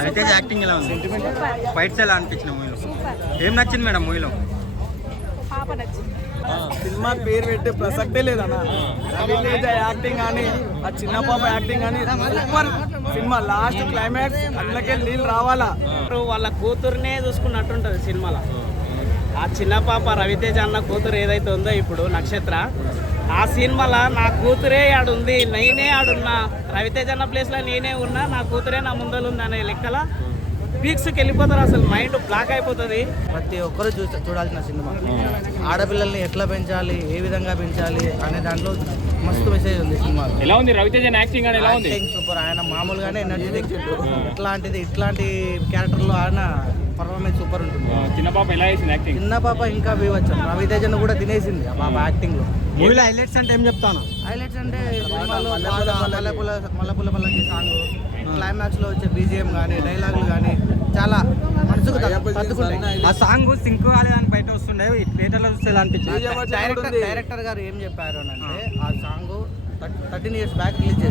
Raviteja acting ఎలా ఉంది? Fights ఎలా అనిపించిన మూవీలో? ఏం నచ్చింది మేడం మూవీలో? సినిమా పేరు పెట్టే ప్రసక్తే లేదన్న. రవితేజ యాక్టింగ్ కానీ ఆ చిన్న పాప యాక్టింగ్ కానీ సూపర్ సినిమా. లాస్ట్ క్లైమాక్స్ అందులోకే నీళ్ళు రావాలా. వాళ్ళ కూతురునే చూసుకున్నట్టుంటది సినిమాలో. ఆ చిన్న పాప రవితేజ అన్న కూతురు ఏదైతే ఉందో ఇప్పుడు నక్షత్ర, ఆ సినిమాలో నా కూతురే ఆడుంది, నేనే ఆడున్నా, రవితేజ అన్న ప్లేస్లో నేనే ఉన్నా, నా కూతురే నా ముందర ఉంది అనే లెక్కల పీక్స్కి వెళ్ళిపోతారు. అసలు మైండ్ బ్లాక్ అయిపోతుంది. ప్రతి ఒక్కరు చూడాల్సిన సినిమా. ఆడపిల్లల్ని ఎట్లా పెంచాలి, ఏ విధంగా పెంచాలి అనే దాంట్లో మస్తు మెసేజ్ ఉంది సినిమాలో. ఎలా ఉంది రవితేజ యాక్టింగ్ అని? ఎలా ఉంది? సూపర్. ఆయన మామూలుగానే ఎనర్జీ తెచ్చిండు. ఇట్లాంటి క్యారెక్టర్లో ఆయన పర్ఫార్మెన్స్ సూపర్ ఉంటుంది. చిన్న పాప ఎలా చేసింది యాక్టింగ్? చిన్న పాప ఇంకా వివచ్చు. రవితేజను కూడా తినేసింది ఆ పాప యాక్టింగ్ లో. మూవీలో హైలైట్స్ అంటే ఏం చెప్తాను? హైలైట్స్ అంటే సినిమాలో మల్లెపూల పల్లకి సాంగ్, క్లైమాక్స్ లో వచ్చే బీజిఎం కానీ డైలాగులు కానీ చాలా మనసుకు తట్టుకుంటాయి. ఆ సాంగ్ సింక్ కాలేదని బయట వస్తుండే, థియేటర్లో చూస్తే ఎలా అనిపించింది? డైరెక్టర్ గారు ఏం చెప్పారు అని అంటే, ఆ సాంగ్ 13 years బ్యాక్ రిలీజ్